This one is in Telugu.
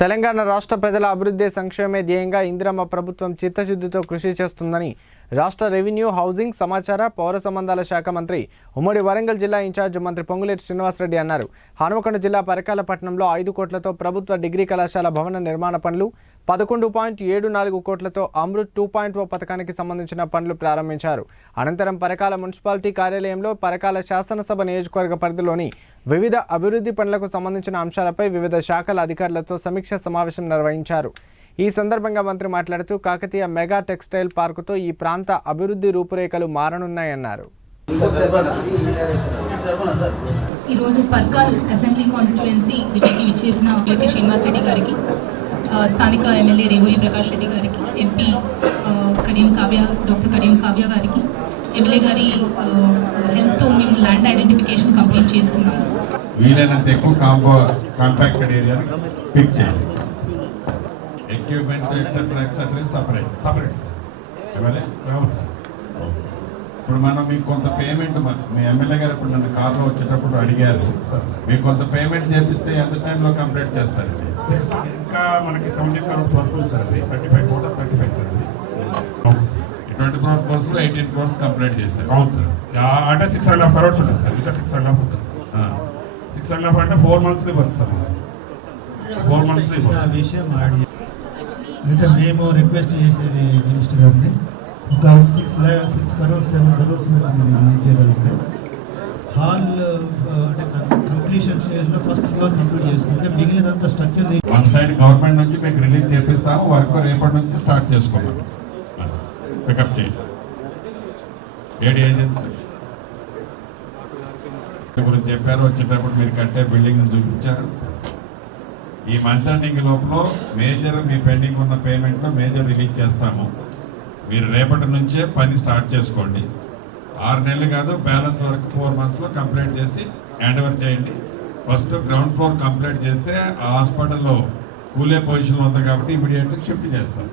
తెలంగాణ రాష్ట్ర ప్రజల అభివృద్ధి సంక్షేమే ధ్యేయంగా ఇందిరమ్మ ప్రభుత్వం చిత్తశుద్ధితో కృషి చేస్తుందని రాష్ట్ర రెవెన్యూ, హౌసింగ్, సమాచార, పౌర సంబంధాల శాఖ మంత్రి ఉమ్మడి వరంగల్ జిల్లా ఇన్ఛార్జ్ మంత్రి పొంగులేటి శ్రీనివాసరెడ్డి అన్నారు. హనుమకొండ జిల్లా పరకాల పట్టణంలో 5 కోట్లతో ప్రభుత్వ డిగ్రీ కళాశాల భవన నిర్మాణ పనులు, 11.74 కోట్లతో అమృత్ 2.0 పథకానికి సంబంధించిన పనులు ప్రారంభించారు. అనంతరం పరకాల మున్సిపాలిటీ కార్యాలయంలో పరకాల శాసనసభ నియోజకవర్గ పరిధిలోని వివిధ అభివృద్ధి పనులకు సంబంధించిన అంశాలపై వివిధ శాఖల అధికారులతో సమీక్ష సమావేశం నిర్వహించారు. ఈ సందర్భంగా మంత్రి మాట్లాడుతూ కాకతీయ మెగా టెక్స్టైల్ పార్కుతో ఈ ప్రాంత అభివృద్ధి రూపురేఖలు మారనున్నాయన్నారు. ఈరోజు పర్కాల్ అసెంబ్లీ కాన్స్టిట్యుయెన్సీ డిప్యూటీ విచ్చేసిన పొంగులేటి శ్రీనివాసరెడ్డి గారికి, స్థానిక ఎమ్మెల్యే రేవూరి ప్రకాష్ రెడ్డి గారికి, ఎంపీ డాక్టర్ కరీం కావ్య గారికి, ఎమ్మెల్యే గారి హెల్ప్తో మేము ల్యాండ్ ఐడెంటిఫికేషన్ కంప్లీట్ చేసుకున్నాము. వీలైనంత ఎక్కువ కాంపాక్టెడ్ ఏరియాని పిక్ చేయాలి. ఎక్విప్మెంట్ ఎక్సెట్రా సపరేట్ ఇప్పుడు మనం మీకు కొంత పేమెంట్, మీ ఎమ్మెల్యే గారు ఇప్పుడు నన్ను కార్లో వచ్చేటప్పుడు అడిగారు, మీకు కొంత పేమెంట్ చేపిస్తే ఎంత టైంలో కంప్లీట్ చేస్తారు? ఇంకా మనకి 70 crores వరకు సార్, అది 35 కోట్ల 35 సార్, అది 20 crores కోర్సులో 18 crores కంప్లీట్ చేస్తారు. అవును సార్. అంటే 6.5 crores ఉంటుంది సార్, ఇంకా 6.5 ఉంటుంది సార్. 6.5 అంటే 4 monthsలో ఇవ్వచ్చు సార్, 4 monthsలో ఇవ్వచ్చు. విషయం అయితే మేము రిక్వెస్ట్ చేసేది మినిస్టర్ గారిని, ఒక 6 crores 7 crores మీరు రిలీజ్ చేయగలిగితే హాల్ అంటే కంప్లీషన్ స్టేజ్లో ఫస్ట్ ఫ్లోర్ కంప్లీట్ చేసుకుంటే మిగిలినంత స్ట్రక్చర్ వన్ సైడ్ గవర్నమెంట్ నుంచి మీకు రిలీజ్ చేపిస్తాము, వర్క్ రేపటి నుంచి స్టార్ట్ చేసుకోమని పికప్ చేయండి. ఏడి ఏజెన్సీ గురించి చెప్పారు, వచ్చేటప్పుడు మీరు కట్టే బిల్డింగ్ చూపించారు. ఈ మంత్ ఎండింగ్ లోపల మేజర్ మీ పెండింగ్ ఉన్న పేమెంట్లో మేజర్ రిలీజ్ చేస్తాము. మీరు రేపటి నుంచే పని స్టార్ట్ చేసుకోండి. 6 నెలలు కాదు, బ్యాలెన్స్ వరకు 4 monthsలో కంప్లీట్ చేసి హ్యాండ్ ఓవర్ చేయండి. ఫస్ట్ గ్రౌండ్ ఫ్లోర్ కంప్లీట్ చేస్తే ఆ హాస్పిటల్లో కూలే పొజిషన్లో ఉంది కాబట్టి ఇమీడియట్గా షిఫ్ట్ చేస్తాం.